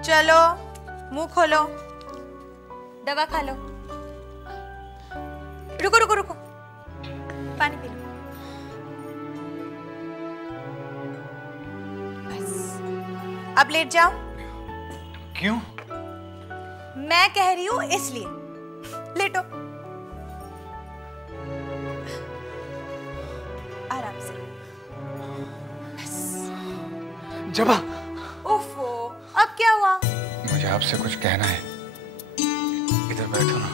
चलो मुंह खोलो, दवा खा लो। रुको रुको रुको, पानी पी लो। बस अब लेट जाओ। क्यों? मैं कह रही हूं इसलिए। लेटो आराम से। बस। जबा, ओफो, अब क्या हुआ? मुझे आपसे कुछ कहना है। इधर बैठो ना।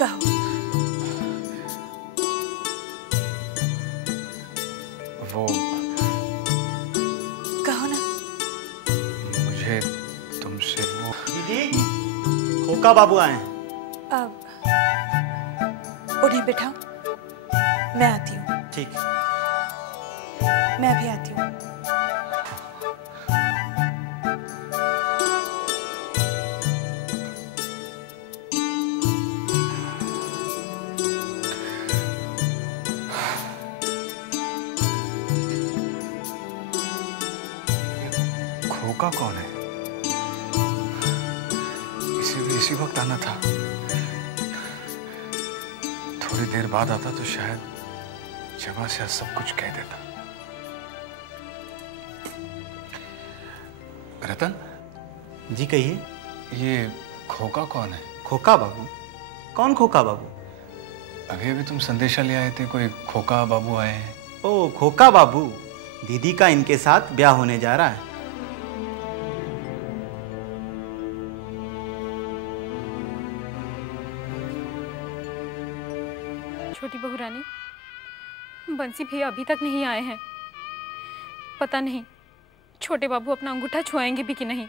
कहो। वो कहो ना। मुझे तुमसे वो। दीदी, खोका बाबू आए हैं। अब उन्हें बिठाओ, मैं आती हूँ। ठीक। मैं अभी आती हूँ। खोका कौन है? इसी वक्त आना था। थोड़ी देर बाद आता तो शायद जबा से सब कुछ कह देता। रतन जी कहिए। ये खोका कौन है? खोका बाबू? कौन खोका बाबू? अभी अभी तुम संदेशा ले आए थे, कोई खोका बाबू आए हैं। ओ खोका बाबू, दीदी का इनके साथ ब्याह होने जा रहा है। छोटी बहू रानी, बंसी भैया अभी तक नहीं आए हैं। पता नहीं छोटे बाबू अपना अंगूठा छुआएंगे भी कि नहीं।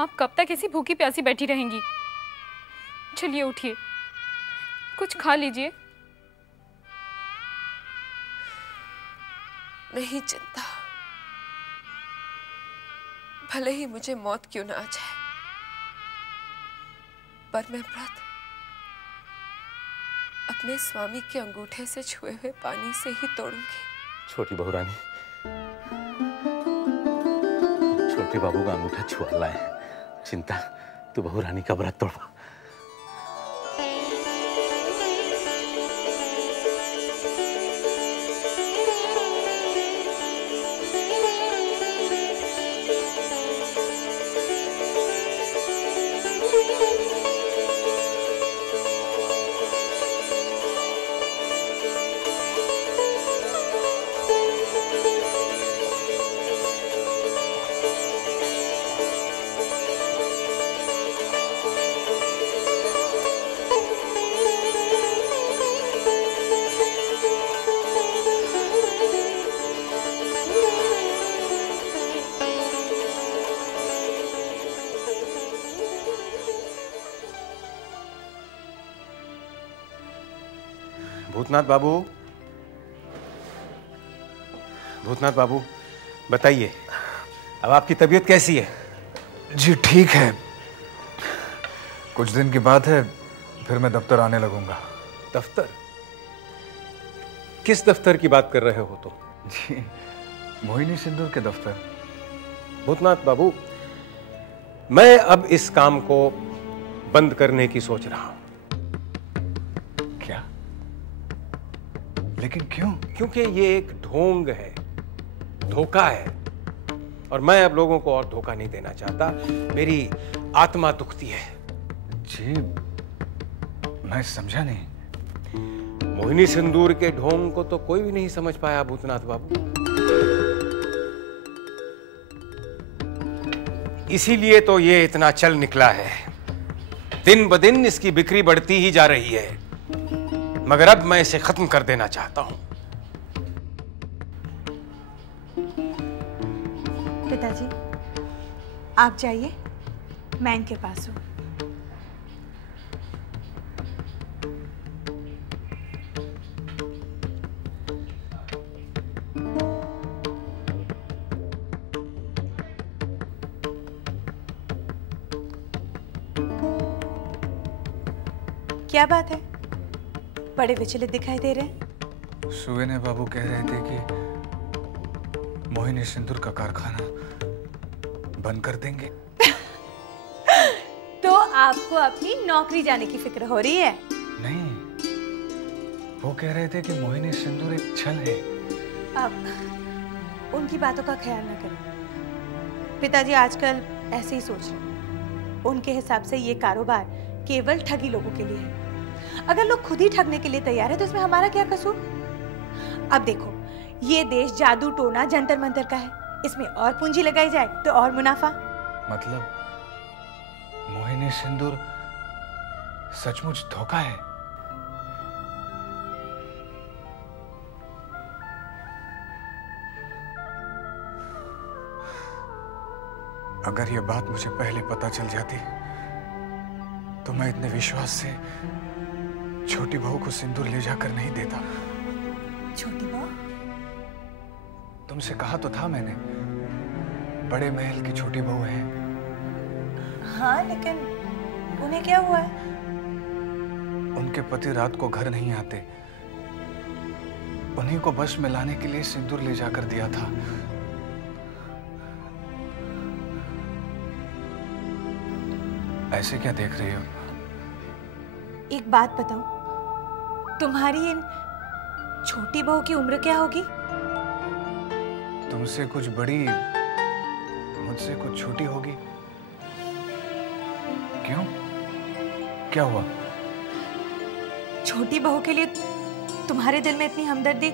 आप कब तक ऐसी भूखी प्यासी बैठी रहेंगी? चलिए उठिए, कुछ खा लीजिए। नहीं चिंता, भले ही मुझे मौत क्यों ना आ जाए, पर मैं व्रत अपने स्वामी के अंगूठे से छुए हुए पानी से ही तोड़ूंगी। छोटी बहू रानी, छोटे बाबू का अंगूठा छुआ लाए। चिंता, तू बहू रानी का व्रत तोड़वा। भूतनाथ बाबू, भूतनाथ बाबू बताइए, अब आपकी तबीयत कैसी है? जी ठीक है, कुछ दिन की बात है, फिर मैं दफ्तर आने लगूंगा। दफ्तर? किस दफ्तर की बात कर रहे हो तुम? जी मोहिनी सिंदूर के दफ्तर। भूतनाथ बाबू, मैं अब इस काम को बंद करने की सोच रहा हूं। क्या? लेकिन क्यों? क्योंकि ये एक ढोंग है, धोखा है, और मैं अब लोगों को और धोखा नहीं देना चाहता। मेरी आत्मा दुखती है। जी मैं समझा नहीं। मोहिनी सिंदूर के ढोंग को तो कोई भी नहीं समझ पाया भूतनाथ बाबू। इसीलिए तो ये इतना चल निकला है। दिन ब दिन इसकी बिक्री बढ़ती ही जा रही है, मगर अब मैं इसे खत्म कर देना चाहता हूं। पिताजी आप जाइए, मैं इनके पास हूं। क्या बात है, बड़े विचलित दिखाई दे रहे हैं? सुवेने बाबू कह रहे थे कि मोहिनी सिंदूर का कारखाना बंद कर देंगे। तो आपको अपनी नौकरी जाने की फिक्र हो रही है? नहीं, वो कह रहे थे कि मोहिनी सिंदूर एक छल है। अब उनकी बातों का ख्याल ना करें। पिताजी आजकल ऐसे ही सोच रहे हैं। उनके हिसाब से ये कारोबार केवल ठगी लोगों के लिए है। अगर लोग खुद ही ठगने के लिए तैयार है तो इसमें हमारा क्या कसूर? अब देखो, ये देश जादू टोना जंतर मंतर का है। इसमें और पूंजी लगाई जाए तो और मुनाफा। मतलब मोहिनी सिंदूर सचमुच धोखा है? अगर ये बात मुझे पहले पता चल जाती तो मैं इतने विश्वास से छोटी बहू को सिंदूर ले जाकर नहीं देता। छोटी बहू? तुमसे कहा तो था मैंने, बड़े महल की छोटी बहू है। हाँ, लेकिन उन्हें क्या हुआ है? उनके पति रात को घर नहीं आते। उन्हीं को बस में लाने के लिए सिंदूर ले जाकर दिया था। ऐसे क्या देख रही हो? एक बात बताओ, तुम्हारी इन छोटी बहू की उम्र क्या होगी? तुमसे कुछ बड़ी, मुझसे कुछ छोटी होगी। क्यों? क्या हुआ? छोटी बहू के लिए तुम्हारे दिल में इतनी हमदर्दी,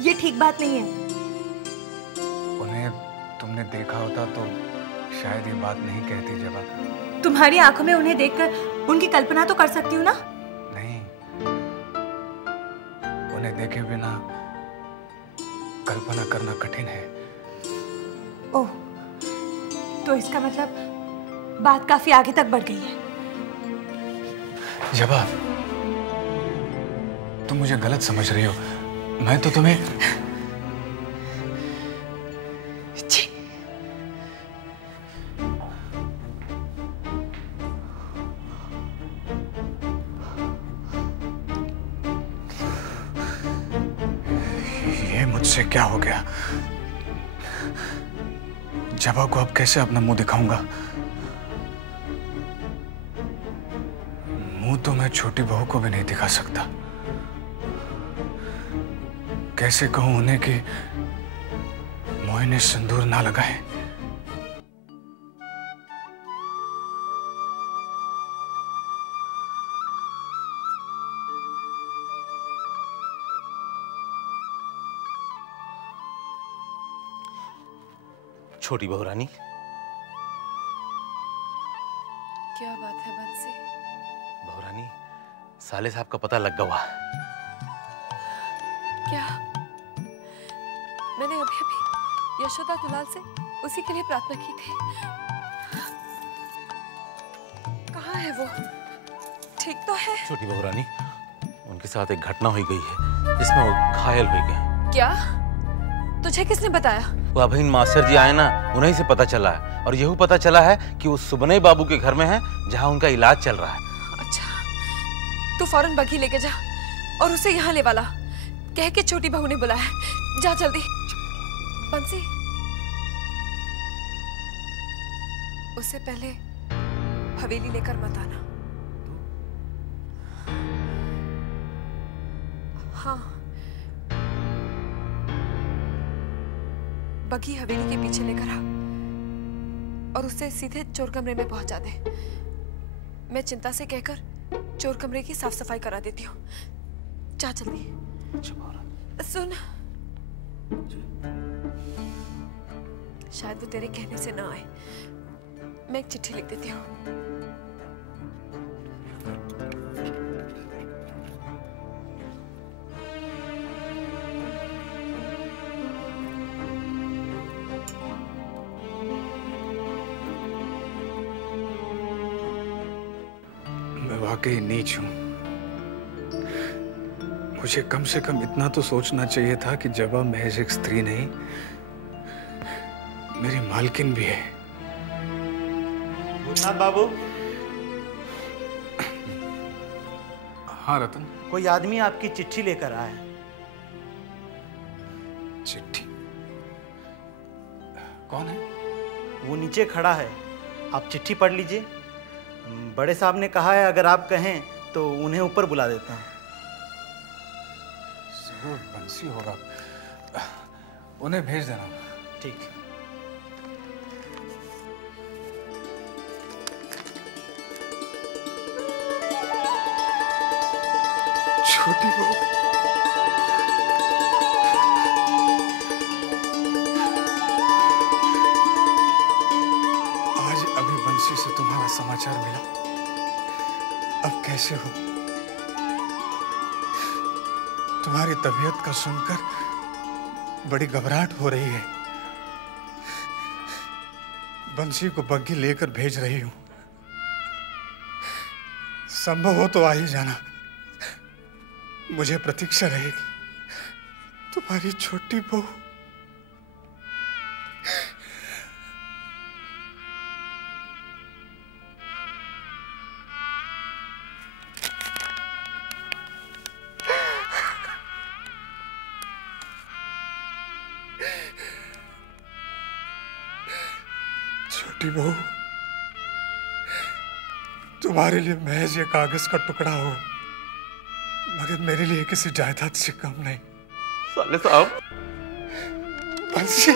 ये ठीक बात नहीं है। उन्हें तुमने देखा होता तो शायद ये बात नहीं कहती। जब तुम्हारी आंखों में उन्हें देखकर उनकी कल्पना तो कर सकती हूँ ना? नहीं, उन्हें देखे बिना कल्पना करना कठिन है। ओह, तो इसका मतलब बात काफी आगे तक बढ़ गई है। जवाब, तुम मुझे गलत समझ रही हो। मैं तो तुम्हें मुझसे क्या हो गया? जबा को अब कैसे अपना मुंह दिखाऊंगा? मुंह तो मैं छोटी बहू को भी नहीं दिखा सकता। कैसे कहूं उन्हें कि मोहिनी सिंदूर ना लगाए? छोटी बहू रानी, क्या बात है बंसी? बहू रानी, साले साहब का पता लग गया। क्या? मैंने अभी अभी यशोदा दुलाल से उसी के लिए प्रार्थना की थी। कहाँ है वो? ठीक तो है? छोटी बहू रानी, उनके साथ एक घटना हुई गई है जिसमें वो घायल हो गए। क्या? तुझे किसने बताया? वो अभिन मास्टर जी आए ना, उन्हीं से पता चला है। और यही पता चला है कि वो सुबनई बाबू के घर में है, जहाँ उनका इलाज चल रहा है। अच्छा, तू फौरन बग्घी लेके जा और उसे यहाँ ले वाला। कह के छोटी बहू ने बुलाया है। जा जल्दी। बंसी, उससे पहले हवेली लेकर मत आना। हाँ, बग्घी हवेली के पीछे लेकर आ और उससे सीधे चोर कमरे में पहुंचा दे। मैं चिंता से कहकर चोर कमरे की साफ सफाई करा देती हूँ। जा जल्दी। सुन, शायद वो तेरे कहने से ना आए। मैं एक चिट्ठी लिख देती हूँ। मैं वाकई नीच हूं। मुझे कम से कम इतना तो सोचना चाहिए था कि जबा महज एक स्त्री नहीं, मेरी मालकिन भी है। भूतनाथ बाबू। हाँ रतन। कोई आदमी आपकी चिट्ठी लेकर आया है। चिट्ठी? कौन है? वो नीचे खड़ा है, आप चिट्ठी पढ़ लीजिए। बड़े साहब ने कहा है अगर आप कहें तो उन्हें ऊपर बुला देता हूँ। जरूर बंसी होगा, उन्हें भेज देना। ठीक। छोटी बहू, आज अभी बंसी से तुम्हारा समाचार मिला। अब कैसे हो? तुम्हारी तबीयत का सुनकर बड़ी घबराहट हो रही है। बंसी को बग्घी लेकर भेज रही हूं। संभव हो तो आ ही जाना, मुझे प्रतीक्षा रहेगी। तुम्हारी छोटी बहू। छोटी बहू, तुम्हारे लिए महज ये कागज का टुकड़ा हो, मगर मेरे लिए किसी जायदाद से कम नहीं। साले साहब, बंसी,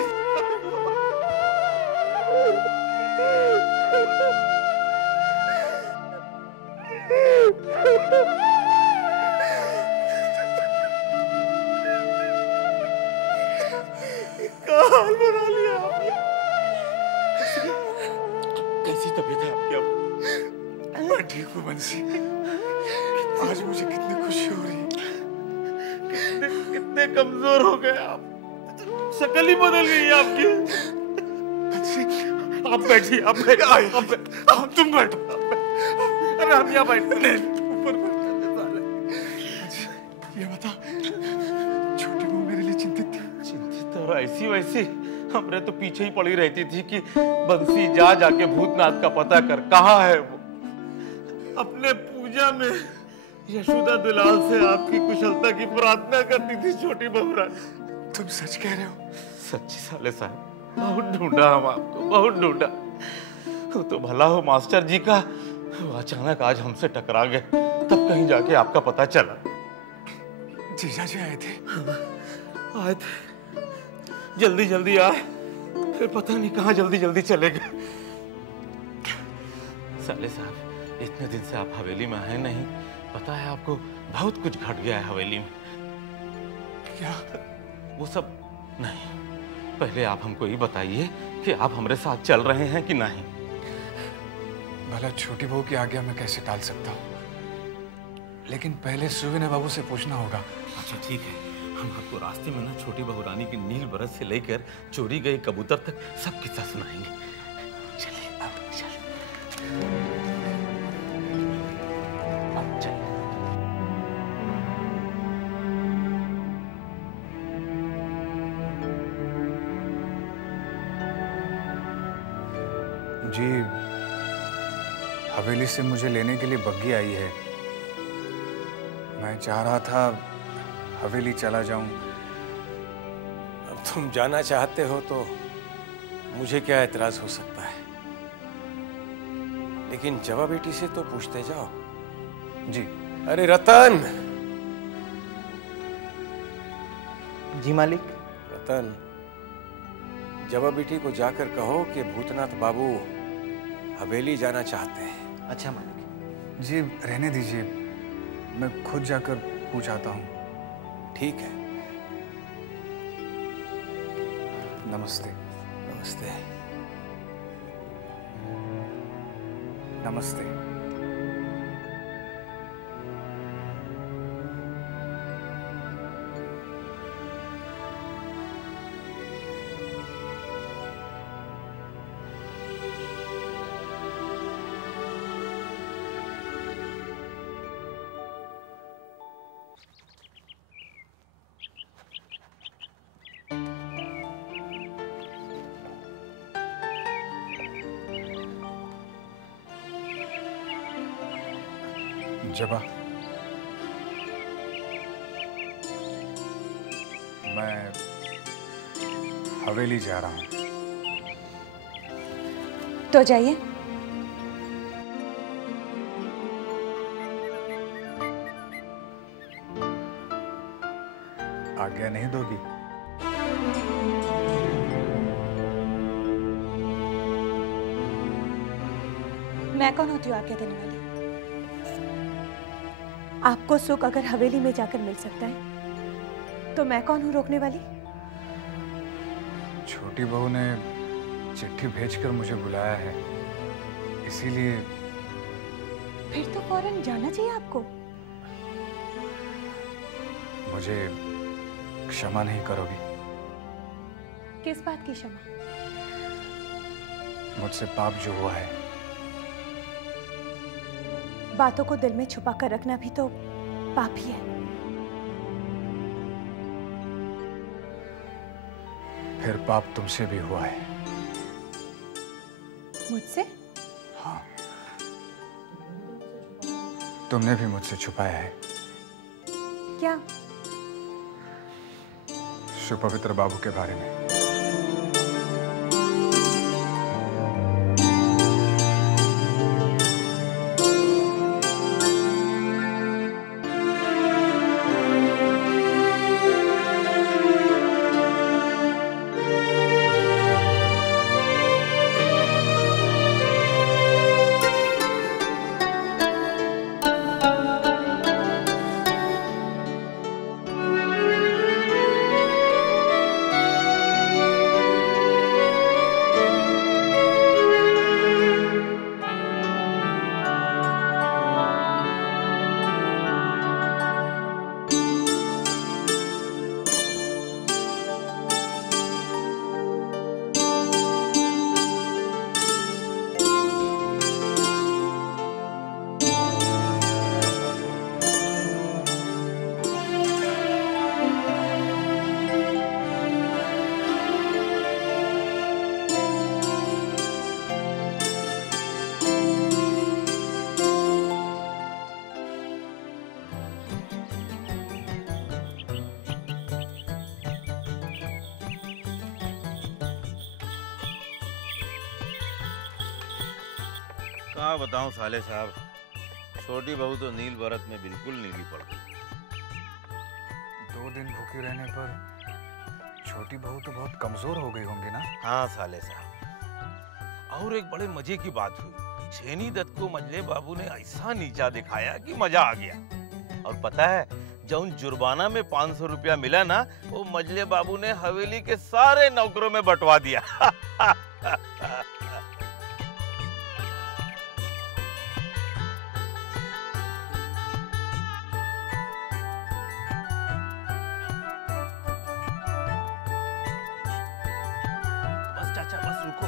हाल बना लिया आपने। कैसी तबीयत है आपकी अब? मैं ठीक हूँ बंसी। आज मुझे कितनी खुशी हो रही है। कितने कमजोर हो गए आप, शक्ल ही बदल गई है आपकी। बंसी, आप बैठिए, आप बैठिए, आप तुम बैठो। अरे हम यहाँ बैठते हैं। ऊपर ये बता, छोटी बहू मेरे लिए चिंतित थी? चिंतित और ऐसी वैसी हमरे तो पीछे ही पड़ी रहती थी कि बंसी जा जाके भूतनाथ का पता कर, कहाँ है वो। अपने पूजा में यशोदा दुलाल से आपकी कुशलता की प्रार्थना करती थी छोटी बहुरानी। तुम सच कह रहे हो? सच्ची साले साहब, बहुत ढूंढा हम आपको, बहुत ढूंढा। वो तो भला हो मास्टर जी का, वो अचानक आज हमसे टकरा गए, तब कहीं जाके आपका पता चला। जीजा जी आए थे? आए थे, जल्दी जल्दी आए, फिर पता नहीं कहाँ जल्दी जल्दी चले गए। साले साहब, इतने दिन से आप हवेली में आए नहीं, पता है आपको बहुत कुछ घट गया है हवेली में। क्या? वो सब नहीं, पहले आप हमको ये बताइए कि आप हमारे साथ चल रहे हैं कि नहीं। भला छोटी बहू की आज्ञा मैं कैसे टाल सकता हूँ, लेकिन पहले सुविनय बाबू से पूछना होगा। अच्छा ठीक है, हम आपको रास्ते में ना छोटी बहुरानी की नील बरस से लेकर चोरी गए कबूतर तक सब किस्सा सुनाएंगे। चलिए अब चलिए, अब चलिए। जी, हवेली से मुझे लेने के लिए बग्घी आई है। मैं चाह रहा था हवेली चला जाऊं। अब तुम जाना चाहते हो तो मुझे क्या एतराज हो सकता है, लेकिन जवा बेटी से तो पूछते जाओ। जी। अरे रतन! जी मालिक। रतन, जवा बेटी को जाकर कहो कि भूतनाथ बाबू हवेली जाना चाहते हैं। अच्छा मालिक। जी रहने दीजिए, मैं खुद जाकर पूछ आता हूँ। ठीक है। नमस्ते। नमस्ते। नमस्ते। जबा, मैं हवेली जा रहा हूँ। तो जाइए। आज्ञा नहीं दोगी? मैं कौन होती हूँ आज्ञा देने वाली? आपको सुख अगर हवेली में जाकर मिल सकता है तो मैं कौन हूँ रोकने वाली? छोटी बहू ने चिट्ठी भेजकर मुझे बुलाया है, इसीलिए। फिर तो फौरन जाना चाहिए आपको। मुझे क्षमा नहीं करोगी? किस बात की क्षमा? मुझसे पाप जो हुआ है। बातों को दिल में छुपा कर रखना भी तो पाप ही है। फिर पाप तुमसे भी हुआ है। मुझसे? हाँ, तुमने भी मुझसे छुपाया है। क्या? सुपवित्र बाबू के बारे में। क्या बताऊं साले साहब, छोटी बहू तो नील बरत में बिल्कुल नीली पड़ गई। 2 दिन भूखे रहने पर छोटी बहू तो बहुत कमजोर हो गई होंगी ना? हाँ साले साहब, और एक बड़े मजे की बात हुई। छेनी दत्त को मजले बाबू ने ऐसा नीचा दिखाया कि मजा आ गया। और पता है, जब जुर्माना में 500 रुपया मिला ना, वो मजले बाबू ने हवेली के सारे नौकरों में बंटवा दिया। बस चाचा, बस रुको।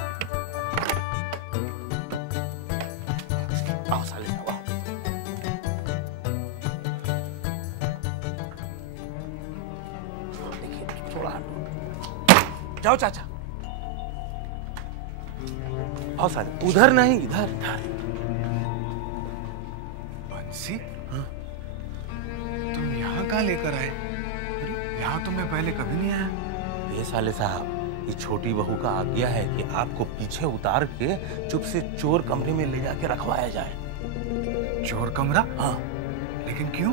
आओ साले साहब, आओ। देखिए थोड़ा जाओ चाचा। आओ साले, उधर नहीं, इधर इधर। बंसी, तुम यहाँ कहाँ लेकर आए? यहाँ तो मैं पहले कभी नहीं आया। ये साले साहब, ये छोटी बहू का आज्ञा है कि आपको पीछे उतार के चुप से चोर कमरे में ले जाके रखवाया जाए। चोर कमरा? हाँ। लेकिन क्यों?